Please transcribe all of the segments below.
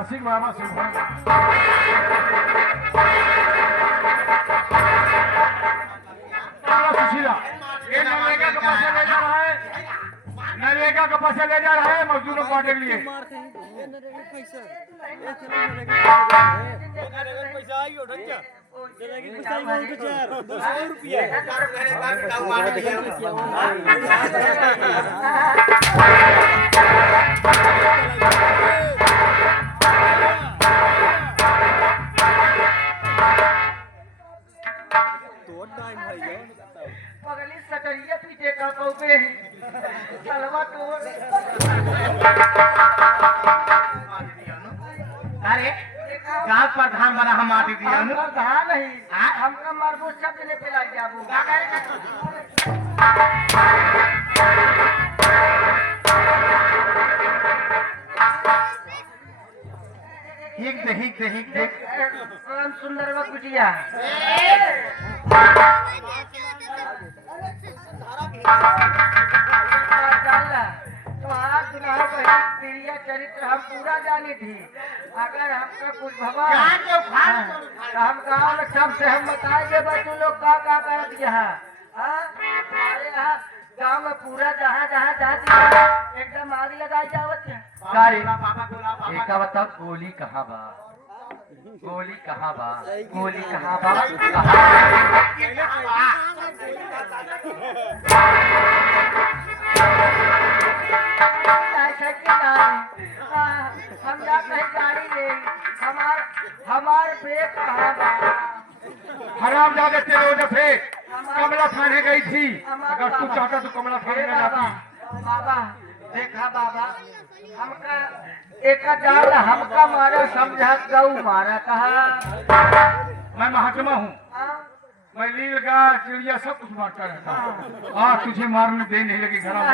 आशिक बाबा सुभान सुशीला ये नरेगा के पैसे ले जा रहा है, नरेगा के पैसे ले जा रहा है मजदूरों को बांटने के लिए। पगली सटरिया पीछे का कौपे चलवा तो अरे गांव प्रधान बना हम आदि दिया नु कहा नहीं हमका मारबो शब्द ने पिला जाबू हिक देख परम सुंदर व कुटिया तुम्हारा दुल्हा बहन प्रिय चरित्र हम पूरा जानी थी। अगर हमका कुछ भगवान तो हम गाँव में सबसे हम बताएंगे भाई तुम लोग का कर दिया हमारे यहाँ गाँव में पूरा जहाँ जहाँ जहाँ एकदम आग लगाई जावत है। एक बताओ गोली कहाँ बा, गोली कहाँ बा, गोली कहाँ बा, हम जाते हैं गाड़ी ले हमारे ब्रेक कहाँ बा? हराम जादे तेरे वजह से कमला थाने गई थी, अगर तू चाहता तो कमला थाने में जाती। बाबा देखा बाबा हमका एक जाल हमका मारा समझा गऊ मारा कहा। मैं महात्मा हूँ, मैं लीलगा चिड़िया सब कुछ मारता रहता हूँ। हाँ तुझे मारने दे नहीं लगी घर में।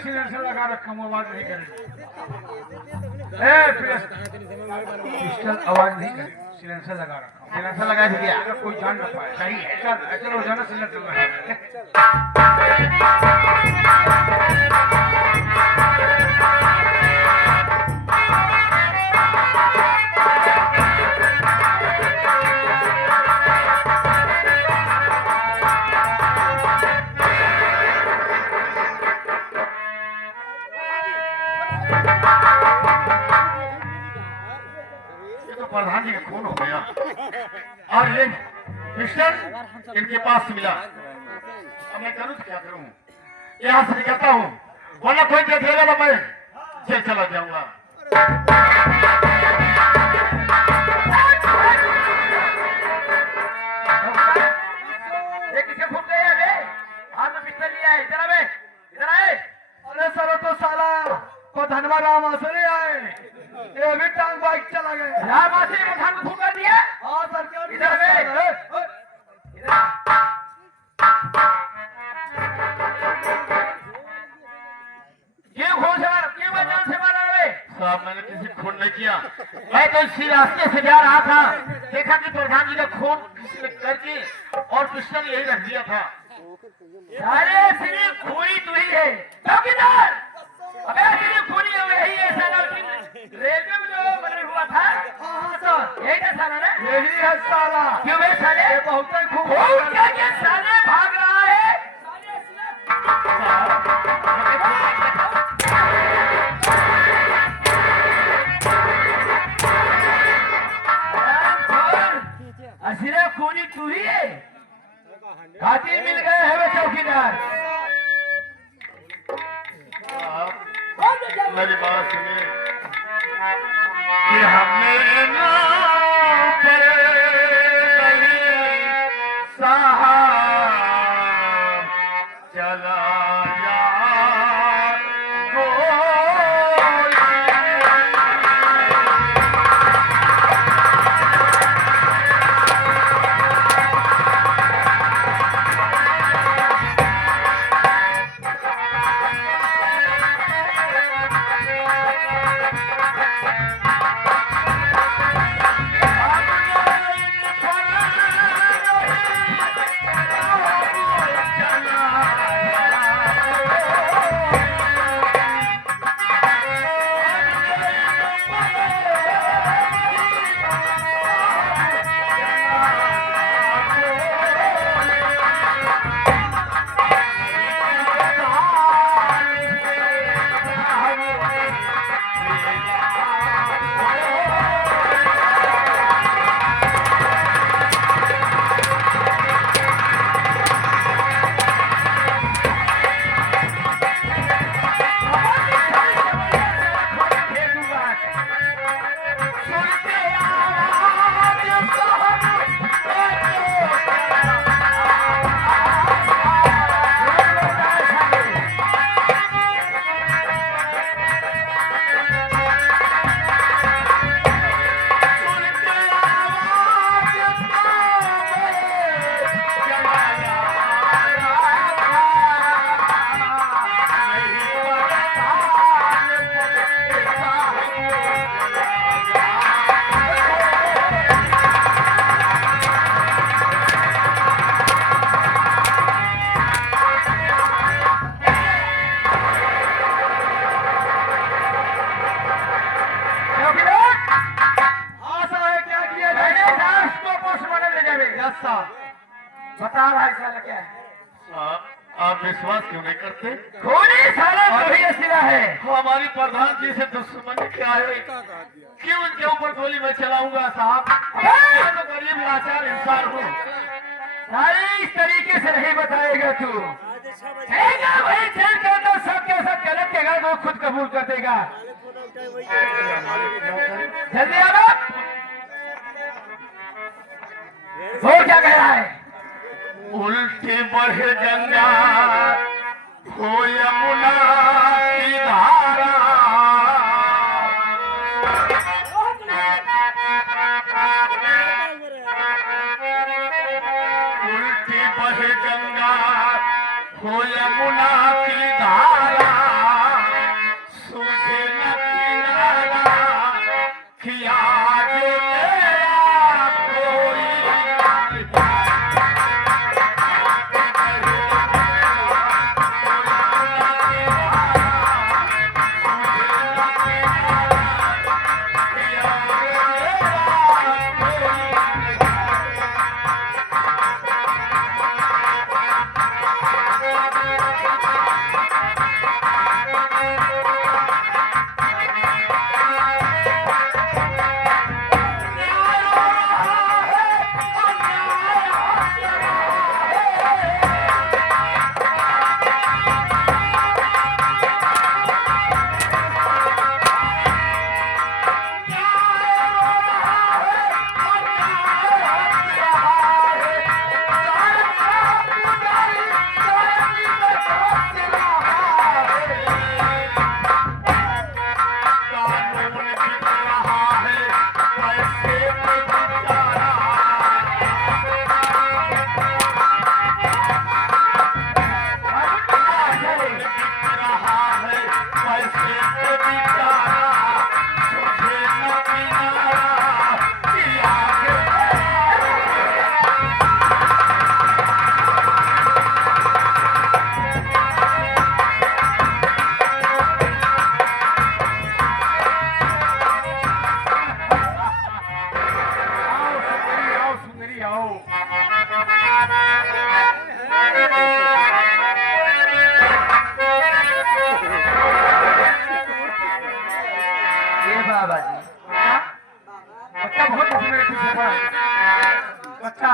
सिलेंडर लगा रखा हूँ, आवाज नहीं करें। पिस्टल आवाज नहीं करे, सिलेंडर लगा रखा हूँ, सिलेंडर लगा दिया कोई जान न पाए। सही है। चल चलो जाना सिलेंडर लगा। प्रधान जी का खून हो गया और ये पिस्टल इनके पास से मिला। अब मैं करूँ तो क्या करूँ, यहाँ से निकलता हूँ वरना कोई देखेगा तो मैं जेल चला जाऊंगा। किसे फूट गया रे? हाथ में पिस्टल लिया है, इधर आवे, इधर आए। अरे सर तो साला प्रधानवा राम आसरे आए, ये भी टांग बाइक चला गए। राम आसरे प्रधान को फूट दिया। हाँ सर क्यों इधर आवे, क्यों जान से मारा रे? साहब मैंने किसी को खून नहीं किया, मैं तो इसी रास्ते से जा रहा था, देखा कि प्रधान जी ने खून किसी ने करके और पिस्टल यही रख दिया था। अरे सिर्फ खूनी तू ही है चौकीदार। अबे सिर्फ खूनी है यही है साला। रेलवे में जो मर्डर हुआ था हाँ सर यही था साला ना। यही है साला। क्यों बे साले? ये बहुत ही खूब क्या साले भाग रहा है। सिर्फ खूनी तू ही है। खातिर मिल गए है वे चौकीदार। मेरी बात सुनिए कि हमने ना पर साहब चलाया गोली। साहब बता भाई साला क्या है? साहब आप विश्वास क्यों नहीं करते? खूनी साला वही असीला है। हमारी प्रधान जी से दुश्मनी क्या है? क्यों इनके ऊपर गोली मैं चलाऊंगा साहब? मैं तो गरीब लाचार इंसान हूँ। सारी इस तरीके से नहीं बताएगा तू। वही जेल के अंदर सबके सब गलत के गलत वो खुद कबूल कर देगा। जल्दी आना। वो क्या कह रहा है? उल्टी बढ़े गंगा हो यमुना की धारा, उल्टी बढ़े गंगा हो यमुना की धारा, सूझे न किनारा किया जो तेरा कोई। बाबा जी बच्चा बहुत खुशी मेरे पीछे पड़ा। बच्चा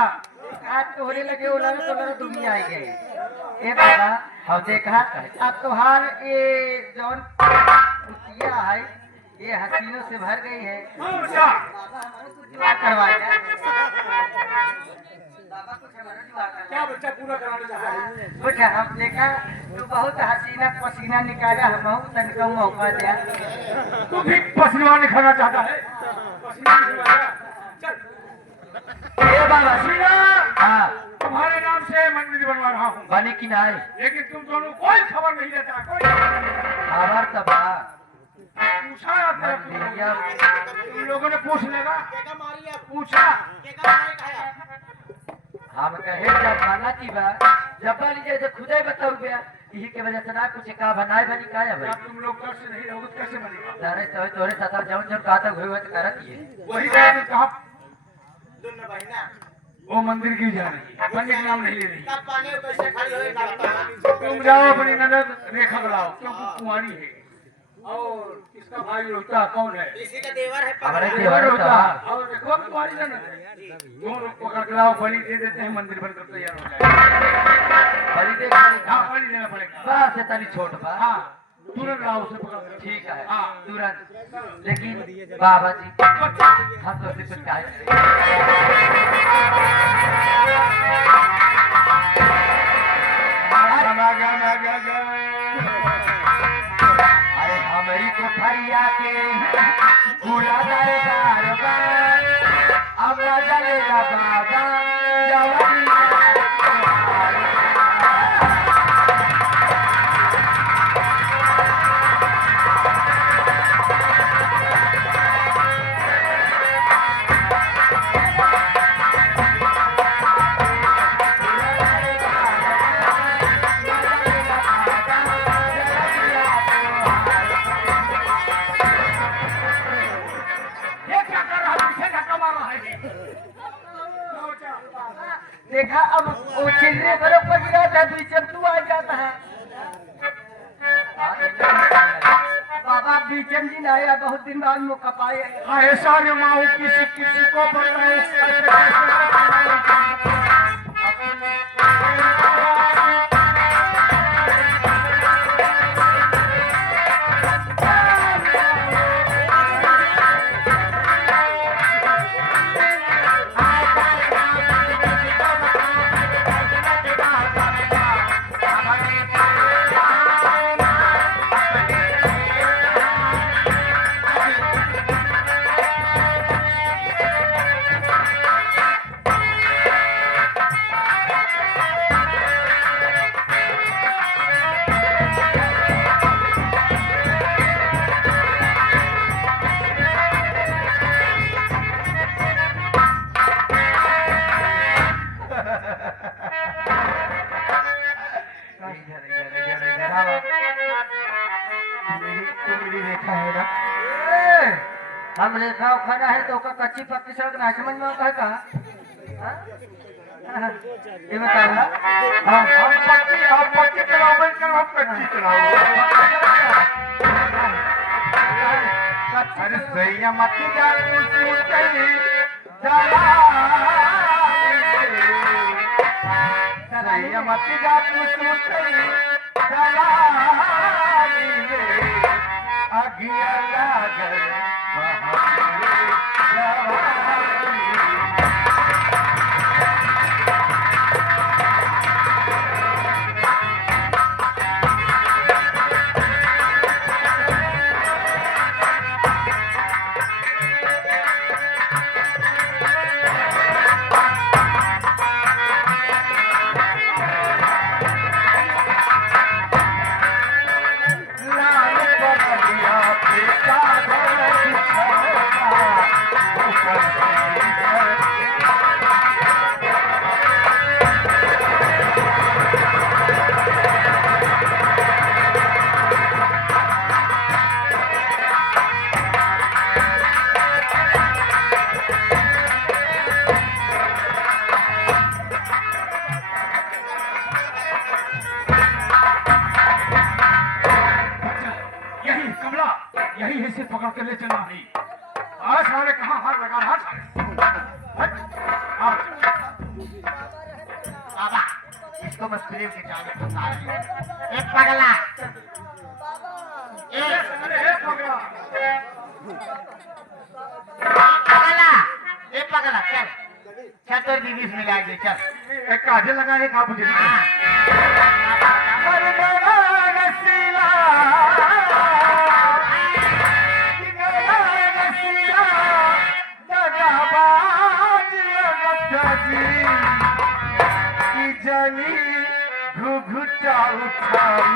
आज तो होने लगे उलर तो दुनिया आई गई। ए बाबा हम देखा अब तोहार ये जौन कुतिया है ये हसीनों से भर गई है। बच्चा जुआ करवा दे। क्या बच्चा पूरा कराने चाहता है? बेटा हम देखा तू बहुत हसीना पसीना निकाला हम तनिका मौका दिया। तू भी पसीना निकालना चाहता है? पसीना निकालना। चल ये बाबा पसीना हाँ तुम्हारे नाम से मंदिर बनवा रहा हूँ, बनी कि नाय लेकिन तुम दोनों कोई खबर नहीं देता। कोई खबर नहीं देता। खबर तबा पूछा आता है मंदिरिया तुम लोगों ने पूछ लेगा। पूछा हम कहे जब माना की बा जब लीजिए तो खुदे बताओ गया यही के वजह से ना कुछ का बनाए बनी का है भाई जब तुम लोग कर से नहीं रहोगे तो कैसे बनेगा? तारे तो तोरे साथ जौन जौन कहा था हुए तो करत ही है। वही बात कहा वो मंदिर की जा रही है, पंडित का नाम नहीं ले रही। तुम जाओ अपनी नजर रेखा बनाओ क्योंकि कुंवारी है। और इसका भाई रोता कौन है? हमारे देवर होता और देखो कुंवारी ना नजर दोनों पकड़ के लाओ, बलि दे देते हैं, मंदिर बनकर तैयार हो जाएगा। बड़ी देख हाँ बलि देना पड़ेगा। बस से तनी छोट बा हाँ तुरंत लाओ उसे पकड़ के। ठीक है हाँ तुरंत लेकिन बाबा जी बच्चा हम तो कुछ कहे अरे हमारी कोठरिया के पूरा दरबार बार अब न चलेगा बाबा जवानी ये क्या कर रहा है? पीछे धक्का मार रहा है। देखा अब वो चिल्ले बर्फ पर गिरा था बीच में तू आ जाता है। बाबा बीचम जी ने आया बहुत दिन बाद मौका पाए। ऐसा न माओ किसी किसी को मेरी रेखा है ना। हम रेखा उखाड़ा है तो ओका कच्ची पक्की सड़क ना समझ में आता है कहाँ? ये बताओ ना। हम पक्की चलाओ हम कच्ची चलाओ। अरे सैया मत जा तू कहीं जला सैया मत जा तू कहीं जला अगिया लागल यही हिस्से पकड़ के ले चलना नहीं। आज साले कहाँ हाथ लगा रहा बाबा इसको बस प्रेम के जाले फंसा रहे हैं। एक पगला पगला चल चल तो बीबी से मिला दे चल। एक काजे लगा एक आप मुझे जनी घुघुटा उठाई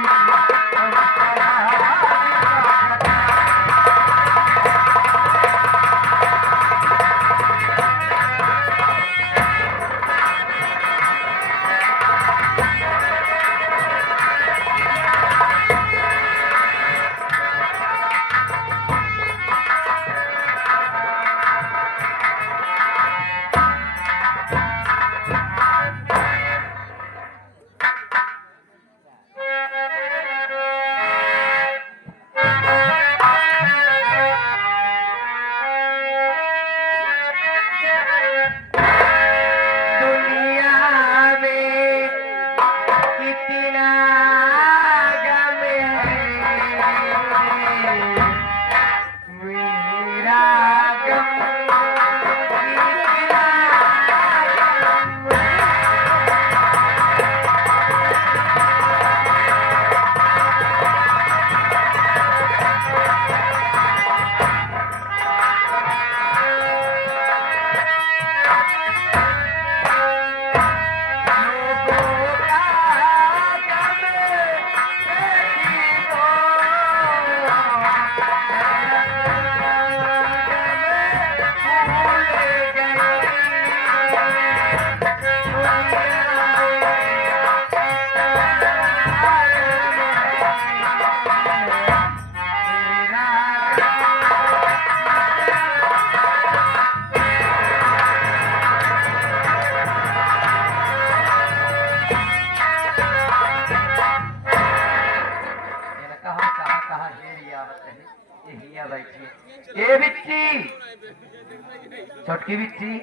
छोटकी बिट्टी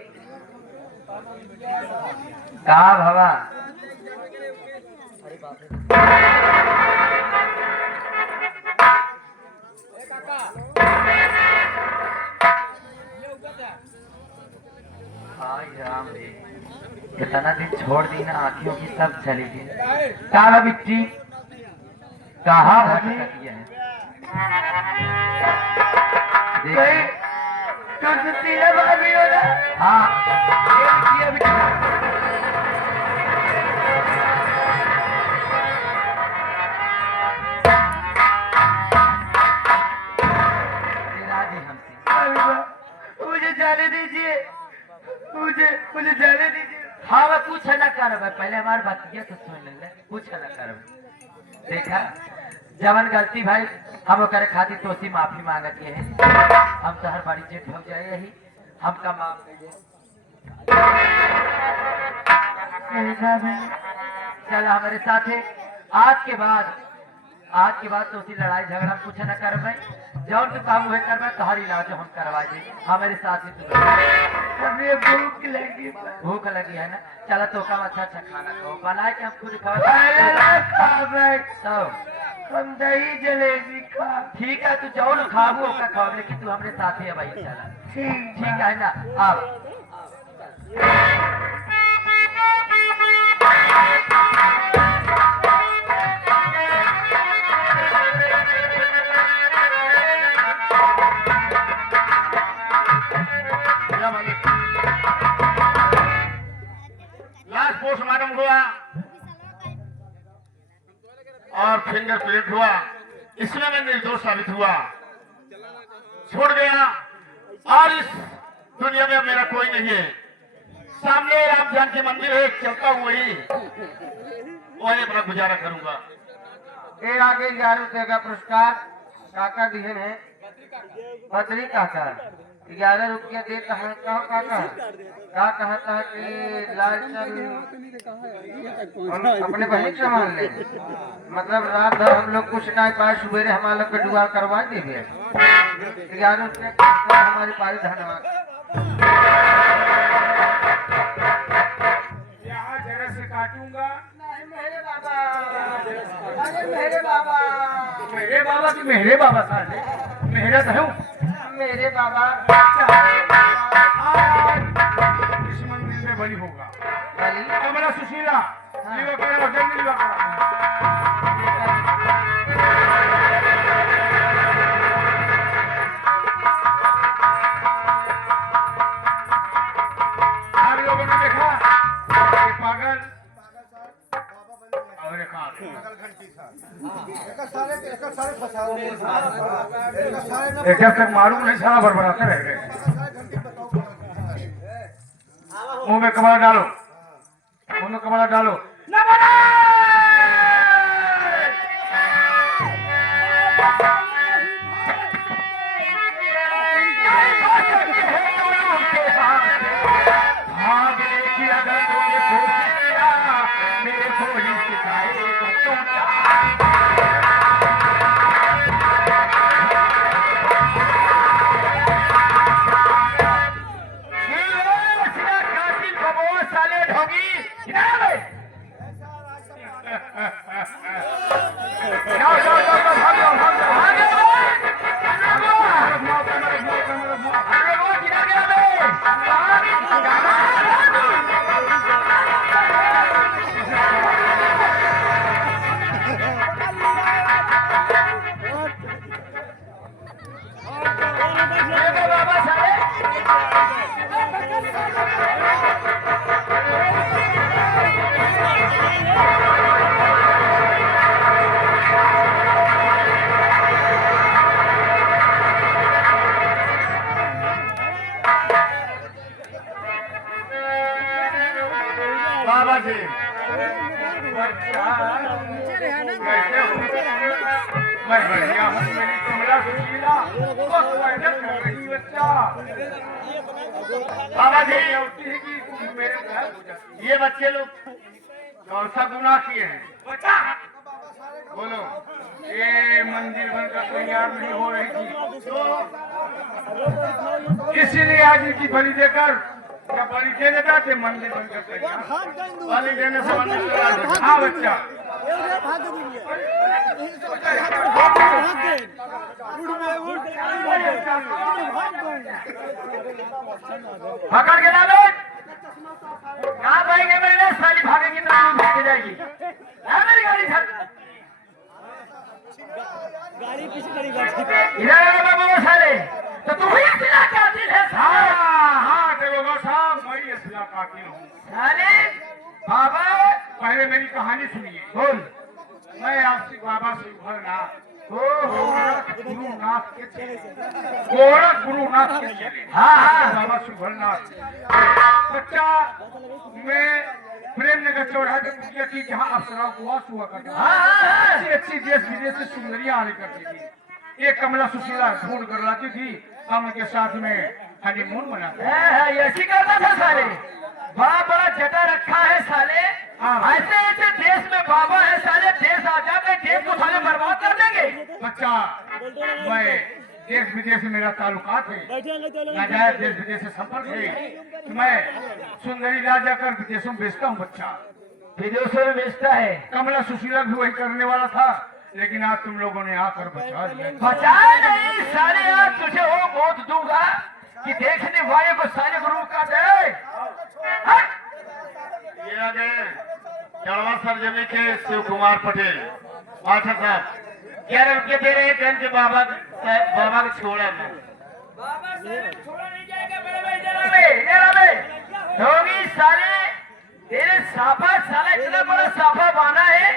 का भवा राम रे कितना दिन छोड़ दी ना आंखियों की सब चली गई। काला बिट्टी कहाँ भटकती है? तो सुशीला भाभी हो ना? हाँ ये बिट्टी मुझे जाने दीजिए, मुझे जाने दीजिए। हाँ मैं कुछ न कर पहले हमारे बतिया तो सुन ले, कुछ न कर। देखा जवन गलती भाई हम करे खातिर तोसी माफी मांगत है। हम तो हर बड़ी जेठ हो जाए यही हमका माफ चला हमारे साथ है। आज के बाद तो उसी लड़ाई झगड़ा कुछ न कर भाई। जौन तू काम हुए कर मैं तुम्हारी इलाज हम करवा दे। हमारे साथ ही भूख लगी है ना? चला तो काम अच्छा खाना खाओ बनाए के हम खुद खाओ। हम दही जलेबी खा। ठीक है तू जौन खाबू ओका खाओ लेकिन तू हमारे साथ ही है भाई। चला ठीक है ना? आप पोस्टमार्टम हुआ और फिंगरप्रिंट हुआ। इसमें मैं निर्दोष साबित हुआ, छोड़ गया और इस दुनिया में मेरा कोई नहीं है। सामने राम जानकी मंदिर है, चलता हूँ वही अपना गुजारा करूंगा। ये आगे 11 रुपए का पुरस्कार काका दिए है बद्री काका 11 रुपया देता है। कहो काका क्या कहता है कि लालचंद अपने बहन से मान ले। मतलब रात भर हम लोग कुछ ना पाए, सुबेरे हमारे लोग का जुगाड़ करवा देंगे। 11 रुपये हमारी पारी धन्यवाद। यहाँ जगह से काटूंगा। मेरे बाबा, अरे मेरे बाबा, मेरे बाबा की मेरे बाबा साहब मेरा तो हूँ। मेरे बाबा इस मंदिर में बलि होगा। बलि? कमला सुशीला लिवा करो, जल्दी लिवा करो। आप लोगों ने देखा ये पागल और एक जब तक मालूम नहीं सारा बरबराते रह गए। मुंह में कमला डालो, मुंह में कमला डालो। मेरे भोली सिखाए बाबा जी मैं बढ़िया हूँ। मेरी कमला सुशीला बच्चा। बाबा जी ये बच्चे लोग कौन सा गुनाह किए हैं? बोलो। ये मंदिर बनकर तैयार नहीं हो रही थी तो इसीलिए आज इनकी बलि देकर क्या बलि दे देता थे मंदिर बनकर तैयार। बलि देने से मंदिर तैयार हो जाए। हाँ बच्चा पकड़ के डालो। कहाँ भागेंगे मैंने साली भागेंगी तो भाग के जाएगी। है मेरी गाड़ी घर गाड़ी पीछे खड़ी कर इधर आ बाबू साले। तो तू ही असला कातिल है। हाँ देखो गौ साहब मैं ही असला कातिल हूँ साले। बाबा पहले मेरी कहानी सुनिए। बोल। मैं आपसे बाबा से उभरना गुरुनाथ के चले गोरख गुरुनाथ के चले। हाँ बाबा से उभरना बच्चा मैं प्रेम नगर चौराहे पे पूछिया थी जहाँ अप्सराओं को वास हुआ करता। अच्छी अच्छी देश विदेश से सुंदरियां आने करती थी। एक कमला सुशीला ढूंढ कर लाती थी। हम के साथ में हनीमून मनाते। ऐसी करता था साले। बड़ा बड़ा जटा रखा है साले। ऐसे ऐसे देश में बाबा है साले। देश आ जाकर देश को साले बर्बाद कर देंगे। बच्चा मैं देश विदेश में मेरा ताल्लुकात है। नाजायज देश विदेश से संपर्क है। मैं सुंदरी ला जाकर विदेशों में बेचता हूँ। बच्चा विदेशों में बेचता है। कमला सुशीला भी वही करने वाला था लेकिन आज तुम लोगों ने आकर बचा दिया। बचाया नहीं साले। आज तुझे वो मौत दूंगा कि देखने वाले को साले को रूप कर दे। ये आ गए चढ़वा सरजमी के शिव कुमार पटेल मास्टर साहब। 11 रुपये दे रहे हैं के बाबा को छोड़ा मैं। बाबा से छोड़ा नहीं जाएगा बड़े भाई। होगी साले। तेरे साफा साला इतना बड़ा साफा बांधा है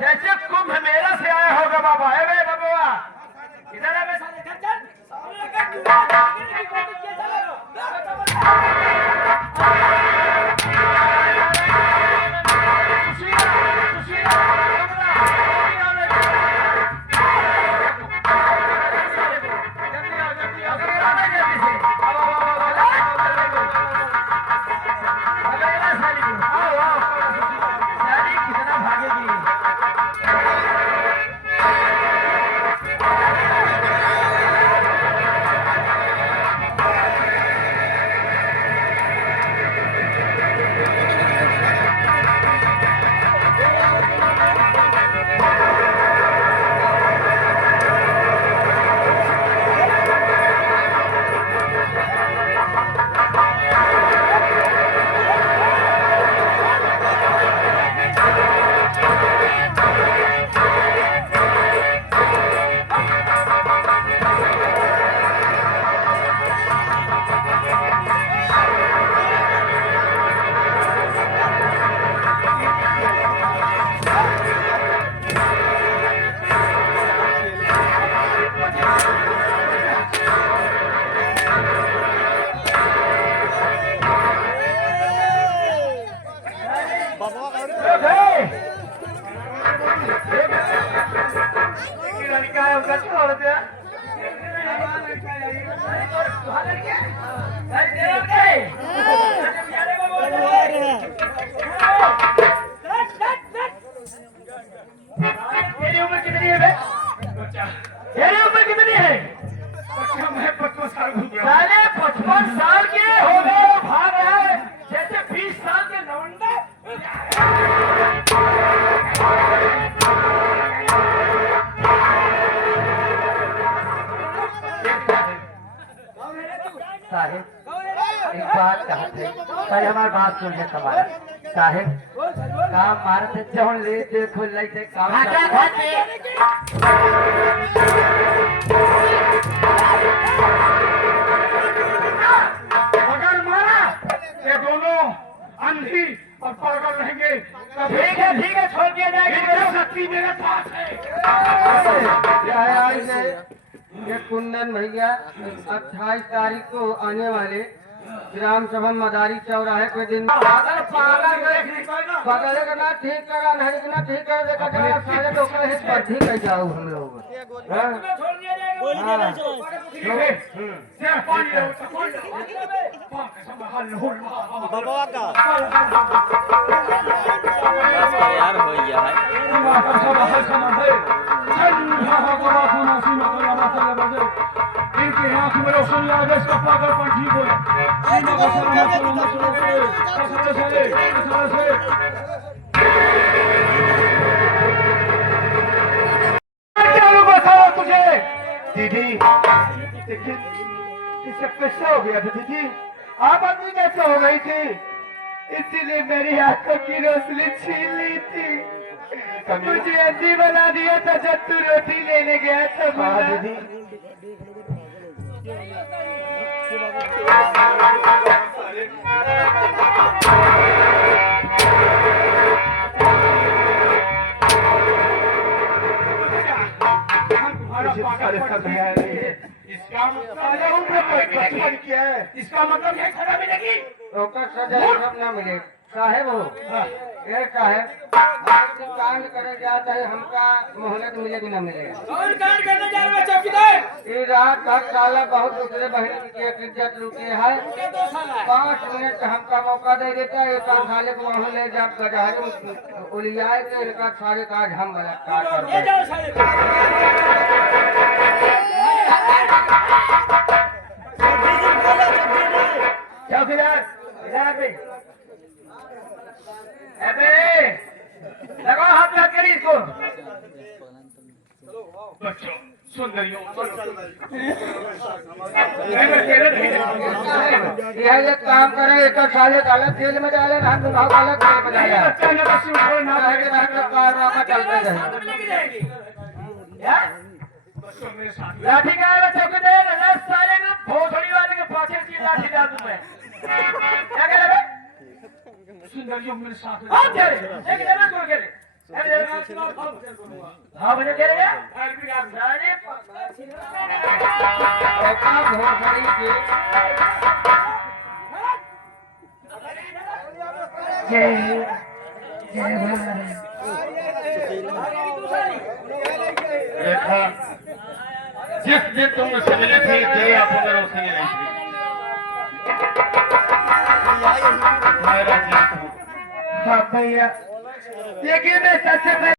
जैसे कुंभ मेला से आया होगा बाबा। है बे बबुआ इधर है बे साले। चल चल कितना भागेगी। तेरी उम्र कितनी है बे? तेरी उम्र कितनी है? मैं 55 साल हो गया। साले 55 साल के हो गए भाग रहा है जैसे 20 साल के लौंडे। साहिब एक बात कहा थे पहले हमारी बात सुन ले तुम्हारा साहिब काम मारते जौन ले देखो लेते काम अगर मारा ये दोनों अंधी और पागल रहेंगे ठीक है छोड़ दिया जाएगा। शक्ति मेरे पास है। ये कुंदन भैया 28 तारीख को आने वाले ग्राम सभा मदारी चौराहे पे दिन बगल का ना ठीक करा नहीं ना ठीक कर देगा सारे लोग पर ठीक है जाओ हम लोग। बाबा का यार हो गया है। इनकी आंख में रोशनी आ कागज का पागल पर ठीक हो तुझे दीदी देखिए इससे कैसे हो गया था दीदी आप आदमी कैसे हो गई थी इसीलिए मेरी आंखों की रोशनी छीन ली थी मुझे अंधी बना दिया था जब तू रोटी लेने गया था हाँ मुन्ना। दीदी इसका मतलब ये सजा मिलेगी रोका सजा सब ना मिले साहेब हो ये साहेब आप जो कांड करे जाता है हमका मोहलत मिलेगी ना मिलेगा कौन कांड करने जा रहे हो चौकीदार ये रात तक साला बहुत दूसरे बहन की एक इज्जत लूटे है 5 मिनट हमका मौका दे देता है एक साले को वहाँ ले जा गजारे उलियाए के इनका सारे काज हम बलात्कार कर ले जाओ साले चौकीदार इधर आ गई अबे लगाओ हाथ लग करी इसको बच्चों सुंदरियों यह एक काम करे एक साले का अलग जेल में डाले हम लोग अलग जेल में डाले बच्चा ने बस ना कारनामा चलते रहे बच्चों मेरे साथ लाठी का है चौकीदार अल्लाह साले को भोसड़ी वाले के पाछे की लाठी डाल दूं मैं क्या कह रहे सुंदरियों मेरे साथ हाँ कह रहे एक जगह को कह रहे हाँ मुझे कह रहे अरे भोसड़ी के जय जय भारत रेखा जिस दिन तुम मुझसे मिले थे तेरे आंखों में रोशनी नहीं थी मेरा जीत हूँ हाँ भैया लेकिन मैं सच में